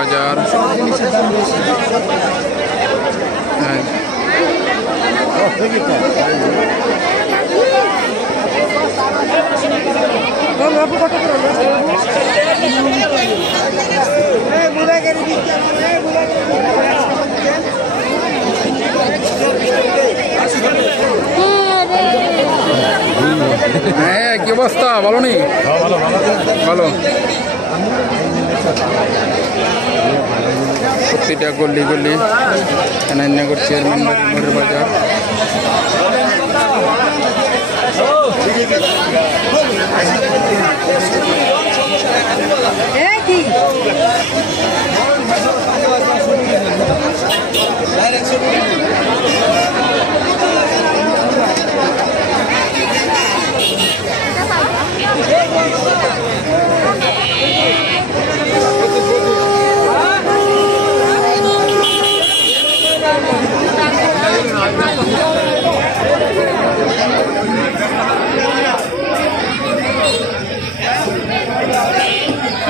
বাজার। হ্যাঁ। হ্যাঁ কি অবস্থা? বলো নি? ভালো। প্রতিটা গল্লি গল্লি এনান্নগর চেয়ারম্যান বাড়ি মোড়ের বাজার।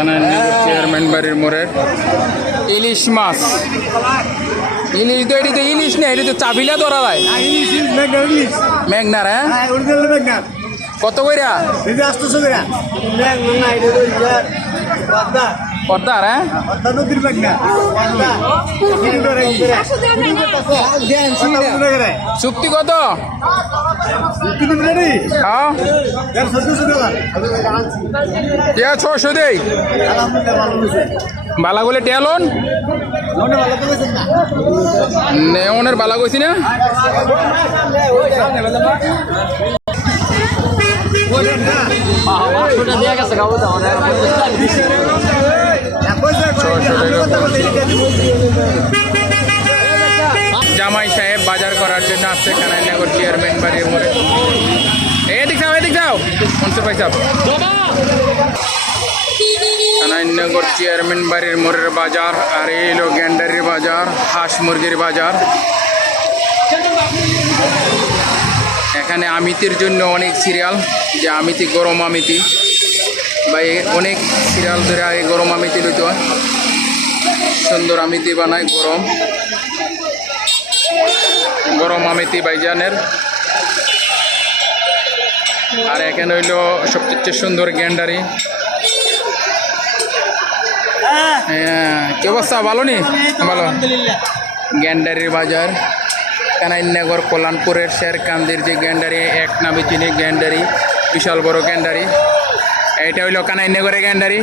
এনান্নগর চেয়ারম্যান বাড়ির মোড়ের ইলিশ মাছ। ইলিশ তো এটি তো ইলিশ না এটি তো চাবিলা ধরা যায় মেঘনার হ্যাঁ? কত কইরা? পদ্মার হ্যাঁ? চুক্তি কত? হ্যাঁ। টিয়া ছশো দেই। বালা গলে টেলন নেওনের বালা কইছি না? জামাই সাহেব বাজার করার জন্য আসছে কানাইনগর চেয়ারম্যান বাড়ির মোড়ে। এদিক যাও এদিক যাও। মনসুর ভাই কানাইনগর চেয়ারম্যান বাড়ির মোড়ের বাজার আর এই হলো গ্যান্ডারির বাজার, হাঁস মুরগির বাজার। এখানে আমিতির জন্য অনেক সিরিয়াল যে আমিতি গরম আমিতি। বা অনেক সিরিয়াল ধরে আগে গরম আমিতি লইতে হয় সুন্দর আমিতি বানায়, গরম। গরম আমিতি বাইজানের আর এখানে হইল সবচেয়ে সুন্দর গ্যান্ডারি হ্যাঁ কি অবস্থা? ভালো নি? ভালো। গ্যান্ডারির বাজার। কানাইনগর কল্যাণপুরের শেরকান্দির যে গ্যান্ডারি এক নামে চিনি গ্যান্ডারি বিশাল বড় গ্যান্ডারি এইটা হইল কানাইনগরের গ্যান্ডারি।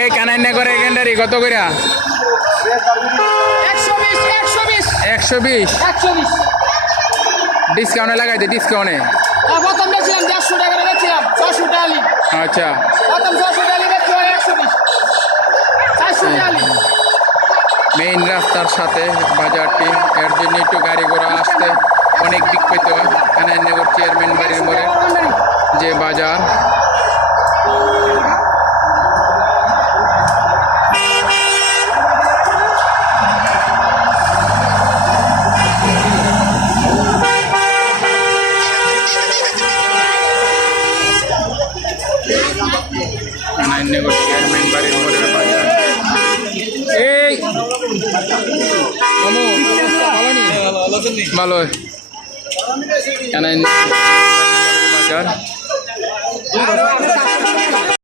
এই কানাইনগরের গ্যান্ডারি কত কইরা? একশো বিশ ডিসকাউন্টে লাগাইতে ডিসকাউন্টে? টালি। আচ্ছা। মেইন রাস্তার সাথে বাজারটি এর জন্য একটু গাড়ি ঘোড়া আসতে অনেক দিক পেতে হয়। কানাইনগর চেয়ারম্যান বাড়ির মোড়ে। কানাইনগর চেয়ারম্যান বাড়ির মোড়ের বাজার এই! ভালো কানাইনগর বাজার